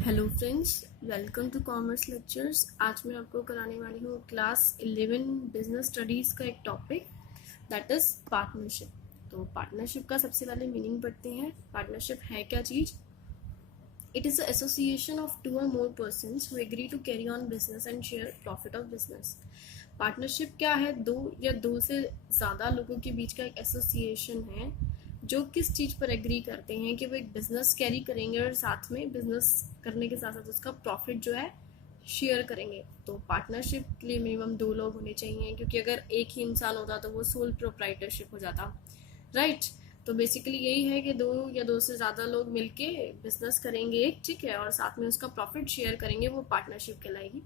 Hello friends, welcome to commerce lectures. आज मैं आपको कराने वाली हूँ क्लास 11 बिजनेस स्टडीज़ का एक टॉपिक दैट इज़ पार्टनरशिप। तो पार्टनरशिप का सबसे पहले मीनिंग पढ़ते हैं। पार्टनरशिप है क्या चीज़? It is a association of two और more persons who agree to carry on business and share profit of business. Partnership क्या है? दो या दो से ज़्यादा लोगों के बीच का एक एसोसिएशन है जो किस चीज़ पर एग्री करते हैं कि वो एक बिजनेस कैरी करेंगे और साथ में बिजनेस करने के साथ साथ उसका प्रॉफिट जो है शेयर करेंगे। तो पार्टनरशिप के लिए मिनिमम 2 लोग होने चाहिए, क्योंकि अगर एक ही इंसान होता तो वो सोल प्रोप्राइटरशिप हो जाता, राइट। तो बेसिकली यही है कि 2 या 2 से ज़्यादा लोग मिलके बिजनेस करेंगे एक, ठीक है, और साथ में उसका प्रॉफिट शेयर करेंगे, वो पार्टनरशिप कहलाएगी।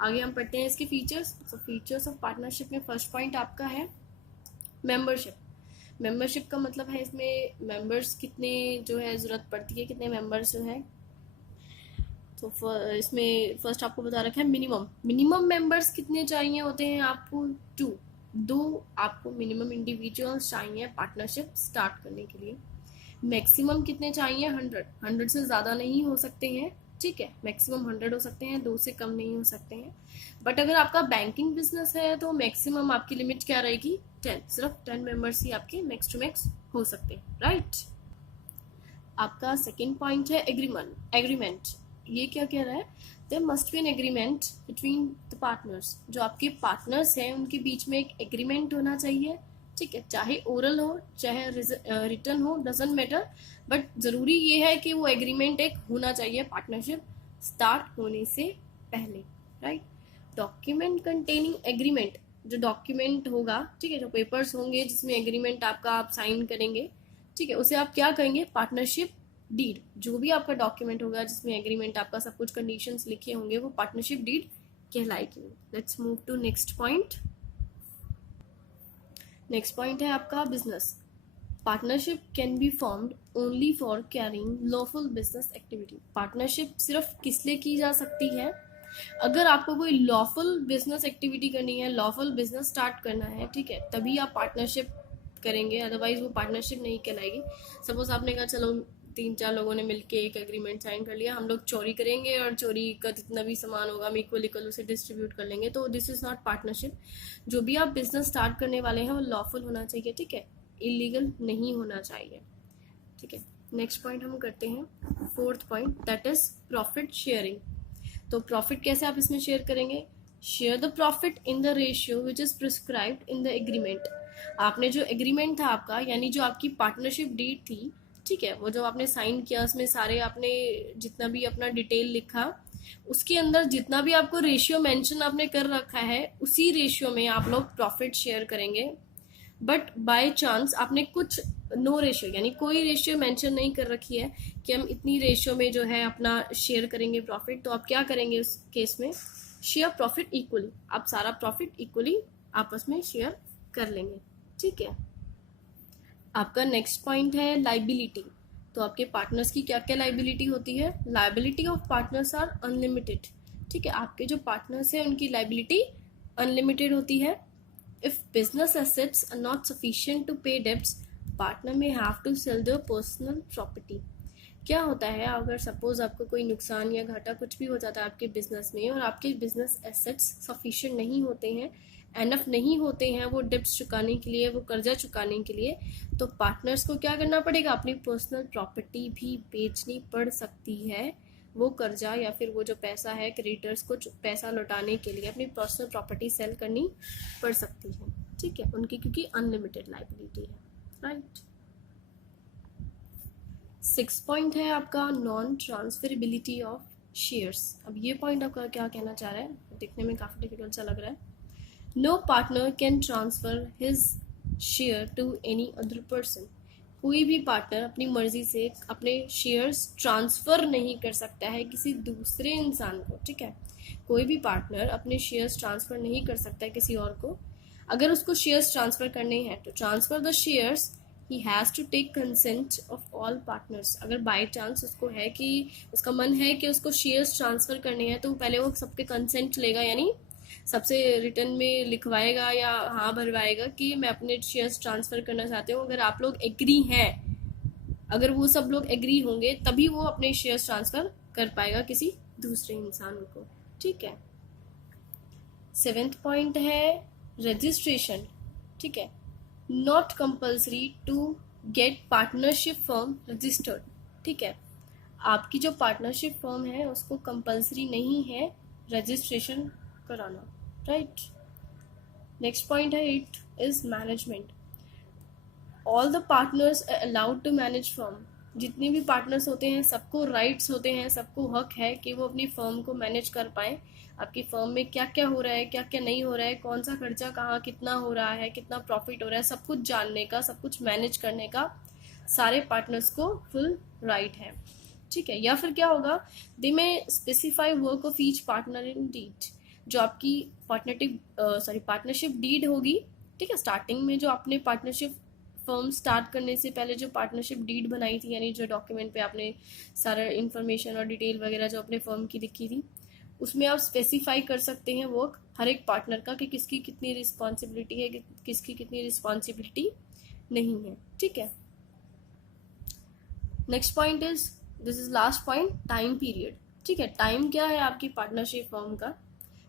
आगे हम पढ़ते हैं इसके फीचर्स। तो फीचर्स ऑफ पार्टनरशिप में फर्स्ट पॉइंट आपका है मेंबरशिप। मेंबरशिप का मतलब है इसमें मेंबर्स कितने जो है ज़रूरत पड़ती है, कितने मेंबर्स जो है। तो इसमें फर्स्ट आपको बता रखा है मिनिमम मेंबर्स कितने चाहिए होते हैं आपको? 2 आपको मिनिमम इंडिविजुअल्स चाहिए पार्टनरशिप स्टार्ट करने के लिए। मैक्सिमम कितने चाहिए? 100 से ज़्यादा नहीं हो सकते हैं, ठीक है। मैक्सिमम 100 हो सकते हैं, 2 से कम नहीं हो सकते हैं। बट अगर आपका बैंकिंग बिजनेस है तो मैक्सिमम आपकी लिमिट क्या रहेगी? 10। सिर्फ 10 मेंबर्स ही आपके मैक्स टू मैक्स हो सकते हैं, राइट। आपका सेकेंड पॉइंट है एग्रीमेंट। ये क्या कह रहा है? There must be an agreement between the partners. जो आपके पार्टनर्स हैं उनके बीच में एक एग्रीमेंट होना चाहिए, ठीक है। चाहे ओरल हो चाहे रिटर्न हो, डजेंट मैटर, बट जरूरी ये है कि वो एग्रीमेंट एक होना चाहिए पार्टनरशिप स्टार्ट होने से पहले, राइट। डॉक्यूमेंट कंटेनिंग एग्रीमेंट, जो डॉक्यूमेंट होगा, ठीक है, जो पेपर्स होंगे जिसमें एग्रीमेंट आपका आप साइन करेंगे, ठीक है, उसे आप क्या कहेंगे? Partnership deed. जो भी आपका डॉक्यूमेंट होगा जिसमें एग्रीमेंट आपका सब कुछ कंडीशंस लिखे होंगे, वो पार्टनरशिप डीड कहलाएगी। Let's move to next point. Next point है आपका business. Partnership can be formed only for carrying lawful business activity. Partnership सिर्फ किस लिए की जा सकती है? अगर आपको कोई लॉफुल बिजनेस एक्टिविटी करनी है, लॉफुल बिजनेस स्टार्ट करना है, ठीक है, तभी आप पार्टनरशिप करेंगे, अदरवाइज वो पार्टनरशिप नहीं कहलाएगी। सपोज आपने कहा चलो 3-4 लोगों ने मिलके एक एग्रीमेंट साइन कर लिया, हम लोग चोरी करेंगे और चोरी का जितना भी सामान होगा हम इक्वल इक्वल उसे डिस्ट्रीब्यूट कर लेंगे, तो दिस इज नॉट पार्टनरशिप। जो भी आप बिजनेस स्टार्ट करने वाले हैं वो लॉफुल होना चाहिए, ठीक है, इलीगल नहीं होना चाहिए, ठीक है। नेक्स्ट पॉइंट हम करते हैं fourth point, that is profit sharing. तो प्रॉफिट कैसे आप इसमें शेयर करेंगे? Share the profit in the ratio which is prescribed in the agreement. आपने जो एग्रीमेंट था आपका, यानी जो आपकी पार्टनरशिप डीड थी, ठीक है, वो जो आपने साइन किया उसमें सारे आपने जितना भी अपना डिटेल लिखा, उसके अंदर जितना भी आपको रेशियो मेंशन आपने कर रखा है, उसी रेशियो में आप लोग प्रॉफिट शेयर करेंगे। बट बाय चांस आपने कुछ नो रेशियो यानी कोई रेशियो मेंशन नहीं कर रखी है कि हम इतनी रेशियो में जो है अपना शेयर करेंगे प्रॉफिट, तो आप क्या करेंगे उस केस में? शेयर प्रॉफिट इक्वली, आप सारा प्रॉफिट इक्वली आपस में शेयर कर लेंगे, ठीक है। आपका नेक्स्ट पॉइंट है लाइबिलिटी। तो आपके पार्टनर्स की क्या क्या लाइबिलिटी होती है? Liability of partners are unlimited, ठीक है। आपके जो पार्टनर्स हैं उनकी लाइबिलिटी अनलिमिटेड होती है। If business assets are not sufficient to pay debts, partner may have to sell their personal property. क्या होता है अगर सपोज आपको कोई नुकसान या घाटा कुछ भी हो जाता है आपके बिजनेस में और आपके बिजनेस एसेट्स सफिशिएंट नहीं होते हैं, एनफ नहीं होते हैं वो डेब्ट्स चुकाने के लिए, वो कर्जा चुकाने के लिए, तो पार्टनर्स को क्या करना पड़ेगा? अपनी पर्सनल प्रॉपर्टी भी बेचनी पड़ सकती है। वो कर्जा या फिर वो जो पैसा है क्रेडिटर्स को पैसा लौटाने के लिए अपनी पर्सनल प्रॉपर्टी सेल करनी पड़ सकती है, ठीक है, उनकी, क्योंकि अनलिमिटेड लाइबिलिटी है, राइट। 6 पॉइंट है आपका नॉन ट्रांसफरेबिलिटी ऑफ शेयर्स। अब ये पॉइंट आपका क्या कहना चाह रहा है? दिखने में काफी डिफिकल्ट सा लग रहा है। No partner can transfer his share to any other person. कोई भी पार्टनर अपनी मर्जी से अपने शेयर्स ट्रांसफर नहीं कर सकता है किसी दूसरे इंसान को, ठीक है। कोई भी पार्टनर अपने शेयर्स ट्रांसफर नहीं कर सकता है किसी और को। अगर उसको शेयर्स ट्रांसफर करने हैं तो ट्रांसफर द शेयर्स ही has to take consent of all partners. अगर बाय चांस उसको है कि उसका मन है कि उसको शेयर्स ट्रांसफर करने हैं, तो पहले वो सबके कंसेंट लेगा, यानी सबसे रिटर्न में लिखवाएगा या हाँ भरवाएगा कि मैं अपने शेयर्स ट्रांसफर करना चाहते हूँ। अगर आप लोग एग्री हैं, अगर वो सब लोग एग्री होंगे तभी वो अपने शेयर्स ट्रांसफर कर पाएगा किसी दूसरे इंसान को, ठीक है। 7th पॉइंट है रजिस्ट्रेशन, ठीक है। Not compulsory to get partnership firm registered, ठीक है। आपकी जो पार्टनरशिप फर्म है उसको कंपल्सरी नहीं है रजिस्ट्रेशन कराना, राइट। नेक्स्ट पॉइंट है 8 is management. All the partners are allowed to manage firm. जितने भी पार्टनर्स होते हैं सबको राइट्स होते हैं, सबको हक है कि वो अपनी फर्म को मैनेज कर पाए। आपकी फर्म में क्या क्या हो रहा है, क्या क्या नहीं हो रहा है, कौन सा खर्चा कहाँ कितना हो रहा है, कितना प्रॉफिट हो रहा है, सब कुछ जानने का, सब कुछ मैनेज करने का सारे पार्टनर्स को फुल राइट है, ठीक है। या फिर क्या होगा, they may specify work of each partner in deed. जो आपकी पार्टनरशिप डीड होगी, ठीक है, स्टार्टिंग में जो आपने पार्टनरशिप फर्म स्टार्ट करने से पहले जो पार्टनरशिप डीड बनाई थी, यानी जो डॉक्यूमेंट पे आपने सारा इन्फॉर्मेशन और डिटेल वगैरह जो अपने फर्म की लिखी थी, उसमें आप स्पेसिफाई कर सकते हैं वर्क हर एक पार्टनर का कि किसकी कितनी रिस्पॉन्सिबिलिटी है, किसकी कितनी रिस्पॉन्सिबिलिटी नहीं है, ठीक है। Next point is, this is last point, time period, ठीक है। टाइम क्या है आपकी पार्टनरशिप फर्म का,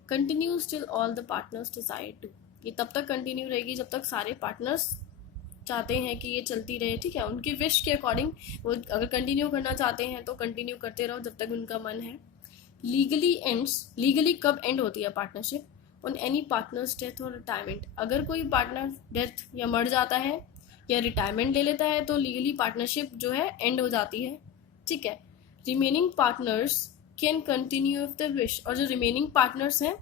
continues till all the partners decide to. ये तब तक कंटिन्यू रहेगी जब तक सारे पार्टनर्स चाहते हैं कि ये चलती रहे, ठीक है। उनके विश के अकॉर्डिंग वो अगर कंटिन्यू करना चाहते हैं तो कंटिन्यू करते रहो जब तक उनका मन है। लीगली एंड्स, लीगली कब एंड होती है partnership, on any partners death और रिटायरमेंट। अगर कोई पार्टनर डेथ या मर जाता है या रिटायरमेंट ले लेता है तो लीगली पार्टनरशिप जो है एंड हो जाती है, ठीक है। Remaining partners can continue if the wish. और जो रिमेनिंग पार्टनर्स हैं,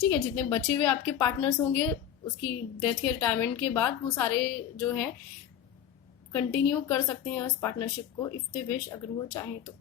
ठीक है, जितने बचे हुए आपके पार्टनर्स होंगे उसकी डेथ या रिटायरमेंट के बाद, वो सारे जो हैं कंटिन्यू कर सकते हैं उस पार्टनरशिप को इफ दे विश, अगर वो चाहे तो।